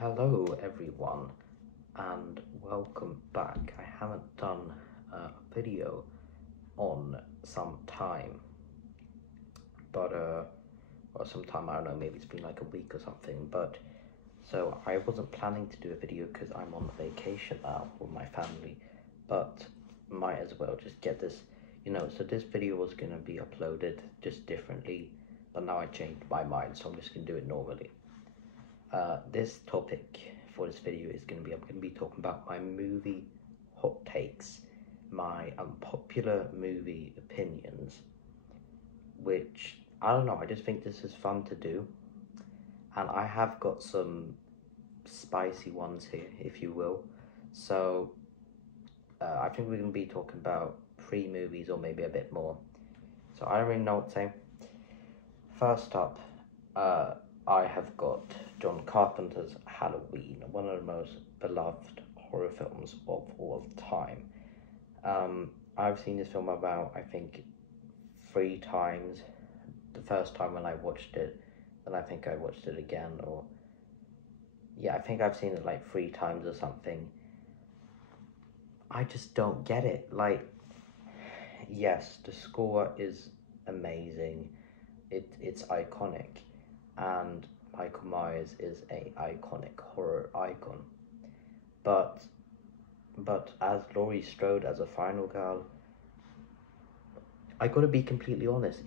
Hello everyone and welcome back. I haven't done a video on some time, but or some time, I don't know, maybe it's been like a week or something, but so I wasn't planning to do a video because I'm on vacation now with my family, but might as well just get this, so this video was going to be uploaded just differently, but now I changed my mind, so I'm just going to do it normally. This topic for this video is I'm going to be talking about my movie hot takes, my unpopular movie opinions, which, I don't know, I just think this is fun to do. And I have got some spicy ones here, if you will. So, I think we're going to be talking about 3 movies or maybe a bit more. So I don't really know what to say. First up, I have got John Carpenter's Halloween, one of the most beloved horror films of all time. I've seen this film about, I think, 3 times. The first time when I watched it, then I think I watched it again, or yeah, I think I've seen it like 3 times or something. I just don't get it. Like, yes, the score is amazing. It's iconic, and Michael Myers is a iconic horror icon. But as Laurie Strode as a final girl, I gotta be completely honest.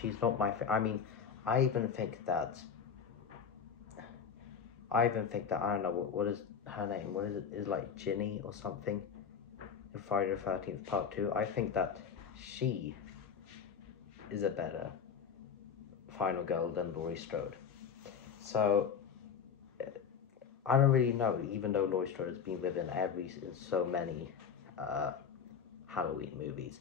She's not my. I mean, I even think that. I don't know what is her name. What is it? Is like Ginny or something? In Friday the 13th Part 2. I think that she is a better final girl than Laurie Strode. So I don't really know, even though Laurie Strode has been within in so many Halloween movies.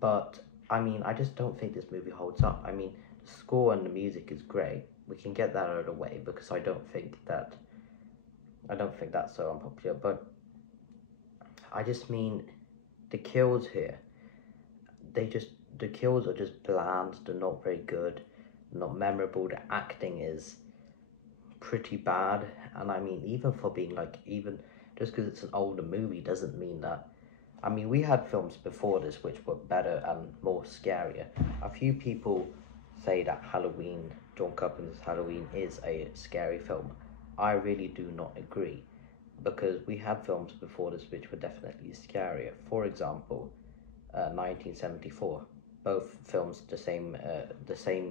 But I mean, I just don't think this movie holds up. I mean, the score and the music is great. We can get that out of the way because I don't think that's so unpopular. But I just mean the kills here. The kills are just bland. They're not very good. Not memorable. The acting is pretty bad, and I mean, even for being like, even just because it's an older movie doesn't mean that. I mean, we had films before this which were better and more scarier. A few people say that John Carpenter's Halloween is a scary film. I really do not agree, because we had films before this which were definitely scarier. For example, 1974. Both films the same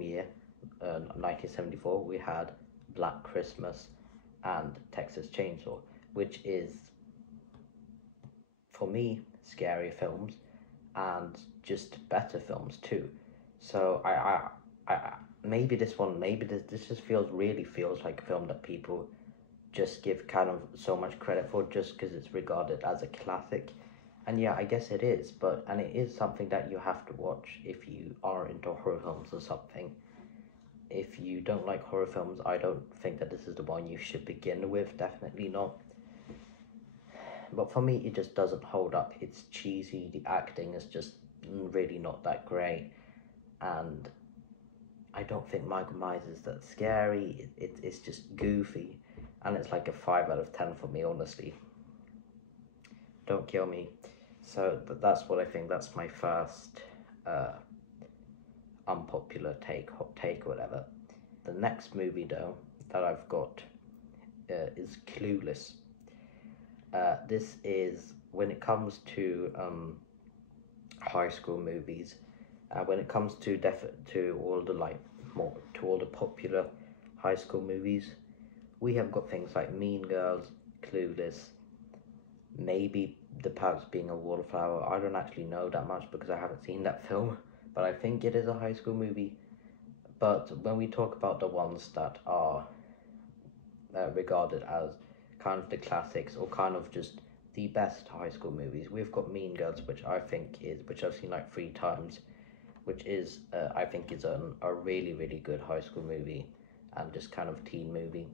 year, 1974. We had Black Christmas and Texas Chainsaw, which is, for me, scary films and just better films too. So I maybe this just really feels like a film that people just give kind of so much credit for just because it's regarded as a classic. And yeah, I guess it is, and it is something that you have to watch if you are into horror films or something. If you don't like horror films, I don't think that this is the one you should begin with, definitely not. But for me, it just doesn't hold up. It's cheesy, the acting is just really not that great, and I don't think Michael Myers is that scary. It's just goofy, and it's like a 5 out of 10 for me, honestly. Don't kill me. So that's what I think. That's my first unpopular hot take, or whatever. The next movie, though, that I've got is Clueless. This is, when it comes to high school movies, when it comes to all the popular high school movies, we have got things like Mean Girls, Clueless, maybe The Perks of Being a Wallflower. I don't actually know that much because I haven't seen that film, but I think it is a high school movie. But when we talk about the ones that are regarded as kind of the classics, or kind of just the best high school movies, we've got Mean Girls, which I've seen like 3 times, which is I think is a really, really good high school movie and just kind of teen movie.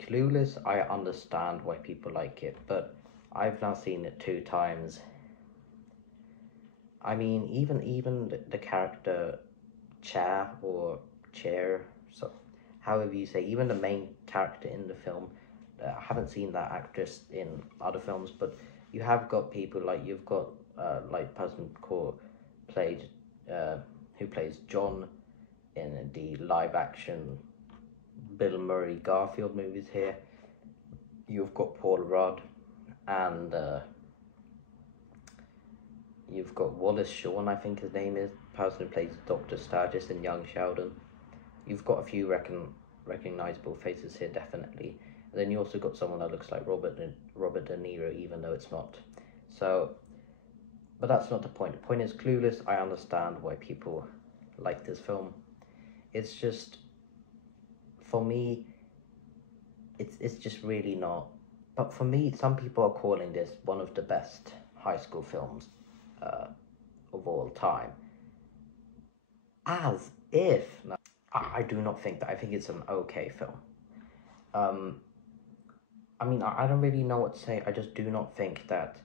Clueless, I understand why people like it, but I've now seen it 2 times. I mean, even the character Chair, so however you say, even the main character in the film, I haven't seen that actress in other films, but you have got people like you've got like person called played who plays John in the live action Bill Murray Garfield movies here. You've got Paul Rudd, and you've got Wallace Shawn, I think his name is, the person who plays Dr. Sturgis in Young Sheldon. You've got a few recognizable faces here, definitely. And then you also got someone that looks like Robert De Niro, even though it's not. So, but that's not the point. The point is, Clueless, I understand why people like this film. It's just, for me, it's just really not. But for me, some people are calling this one of the best high school films of all time. As if, no, I do not think that. I think it's an okay film. I mean, I don't really know what to say. I just do not think that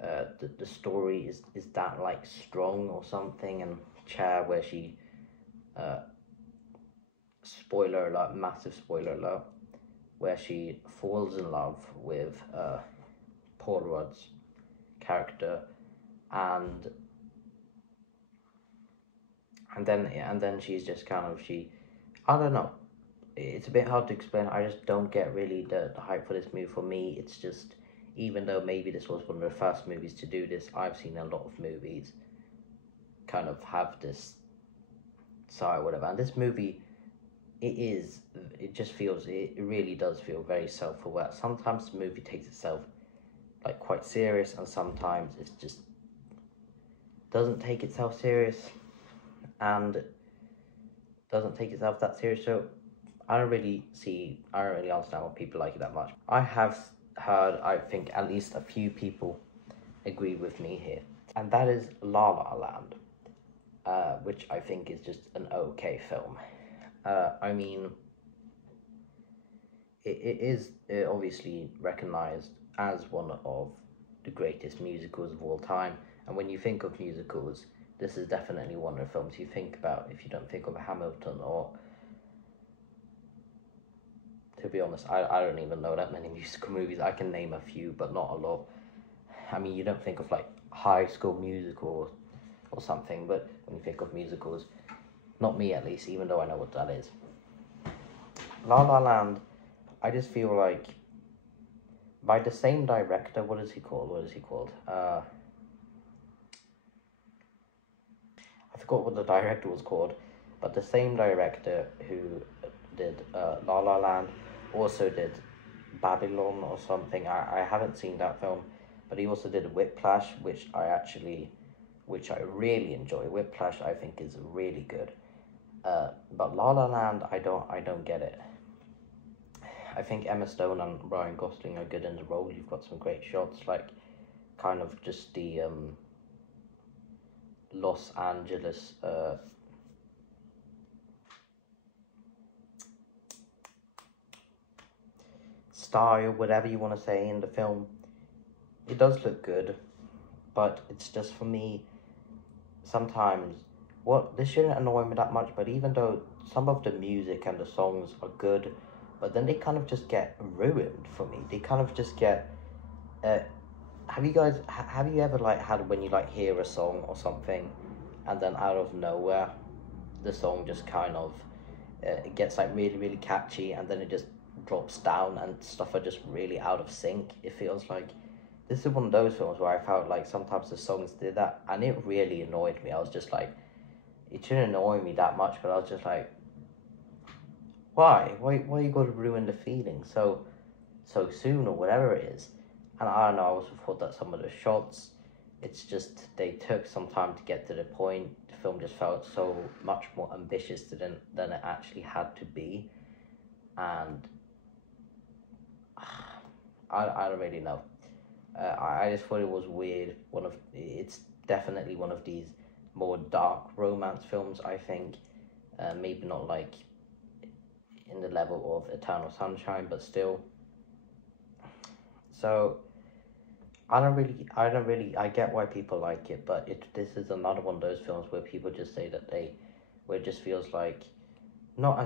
the story is that like strong or something. And Cher, where she, spoiler alert, massive spoiler alert, where she falls in love with Paul Rudd's character, and then she's just kind of I don't know. It's a bit hard to explain. I just don't get really the hype for this movie. For me, it's just, even though maybe this was one of the first movies to do this, I've seen a lot of movies kind of have this side, whatever. And this movie, it just feels, it really does feel very self-aware. Sometimes the movie takes itself like quite serious, and sometimes it just doesn't take itself serious and doesn't take itself that serious. So I don't really understand why people like it that much. I have heard, I think at least a few people agree with me here, and that is La La Land, which I think is just an okay film. I mean, it is obviously recognized as one of the greatest musicals of all time, and when you think of musicals, this is definitely one of the films you think about if you don't think of Hamilton, or, to be honest, I don't even know that many musical movies. I can name a few, but not a lot. I mean, you don't think of like High School Musical or something, but when you think of musicals, not me at least, even though I know what that is. La La Land, I just feel like, by the same director, what is he called? I forgot what the director was called, but the same director who did La La Land also did Babylon or something. I haven't seen that film, but he also did Whiplash, which I really enjoy. Whiplash, I think, is really good. But La La Land, I don't get it. I think Emma Stone and Ryan Gosling are good in the role. You've got some great shots, like kind of just the Los Angeles style, whatever you want to say, in the film. It does look good, but it's just, for me, sometimes, this shouldn't annoy me that much, but even though some of the music and the songs are good, but then they kind of just get ruined for me. They kind of just get, have you ever like had, when you like hear a song or something, and then out of nowhere, the song just kind of, it gets like really, really catchy, and then it just drops down, and stuff are just really out of sync. It feels like this is one of those films where I felt like sometimes the songs did that, and it really annoyed me. I was just like, it shouldn't annoy me that much, but I was just like, why you got to ruin the feeling so soon, or whatever it is. And I don't know, I also thought that some of the shots, it's just, they took some time to get to the point. The film just felt so much more ambitious than it actually had to be, and I don't really know. I just thought it was weird. It's definitely one of these more dark romance films, I think. Maybe not like in the level of Eternal Sunshine, but still. So I I get why people like it, but this is another one of those films where people just say where it just feels like, not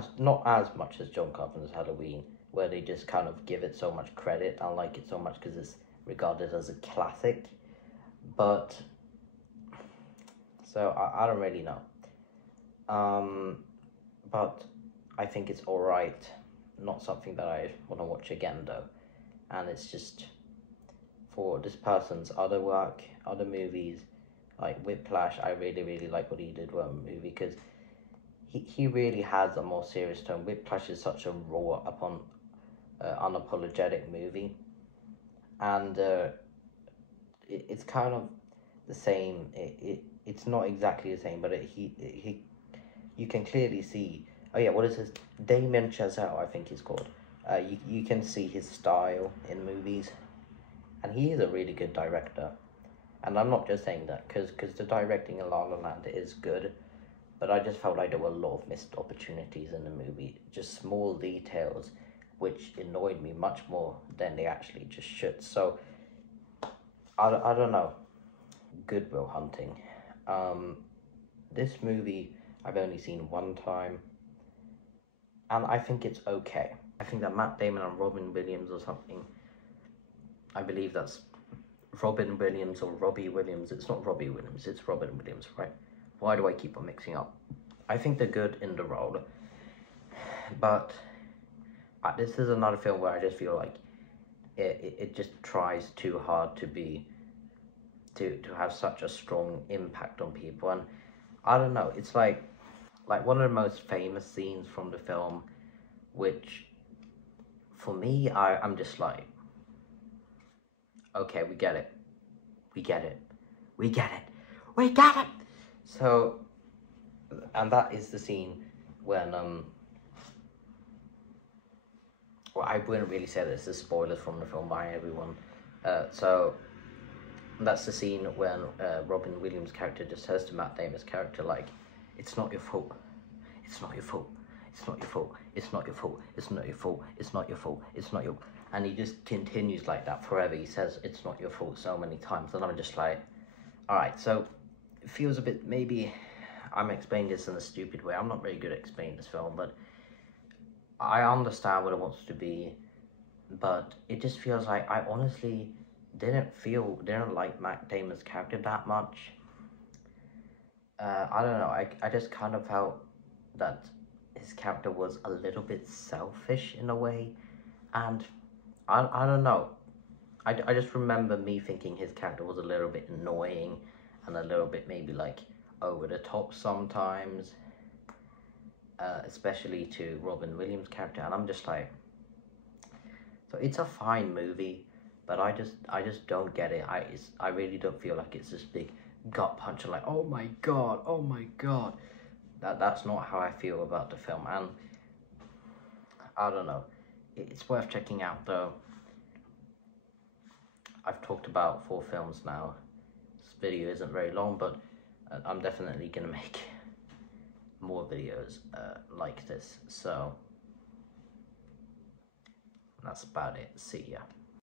as much as John Carpenter's Halloween, where they just kind of give it so much credit and like it so much because it's regarded as a classic. But so I don't really know. But I think it's alright. Not something that I want to watch again though. And it's just for this person's other work, other movies, like Whiplash. I really like what he did with a movie because he really has a more serious tone. Whiplash is such a raw, unapologetic movie, and it's kind of the same. It's not exactly the same, but you can clearly see. Oh yeah, what is his? Damien Chazelle, I think he's called. You can see his style in movies, and he is a really good director. And I'm not just saying that because the directing in La La Land is good, but I just felt like there were a lot of missed opportunities in the movie, just small details which annoyed me much more than they actually just should. So I don't know. Good Will Hunting. This movie I've only seen one time, and I think it's okay. I think that Matt Damon and Robin Williams or something, I believe that's Robin Williams or Robbie Williams. It's not Robbie Williams, it's Robin Williams, right? Why do I keep on mixing up? I think they're good in the role, but this is another film where I just feel like it just tries too hard to have such a strong impact on people. And I don't know, it's like one of the most famous scenes from the film, which for me, I'm just like, okay, we get it. So, and that is the scene when, well, I wouldn't really say this is spoilers from the film by everyone. So, that's the scene when Robin Williams' character just says to Matt Damon's character, like, it's not your fault. It's not your fault. It's not your fault. It's not your fault. It's not your fault. It's not your fault. It's not your... And he just continues like that forever. He says, it's not your fault so many times. And I'm just like, all right, so it feels a bit, maybe I'm explaining this in a stupid way. I'm not very good at explaining this film, but I understand what it wants to be. But it just feels like I honestly didn't like Matt Damon's character that much. I don't know, I just kind of felt that his character was a little bit selfish in a way, and I don't know, I just remember me thinking his character was a little bit annoying and a little bit maybe like over the top sometimes, especially to Robin Williams' character, and I'm just like, so it's a fine movie, but I just don't get it. I really don't feel like it's this big gut punch, like, oh my god. That's not how I feel about the film, and I don't know. It's worth checking out though. I've talked about 4 films now. This video isn't very long, but I'm definitely gonna make more videos like this. So that's about it. See ya.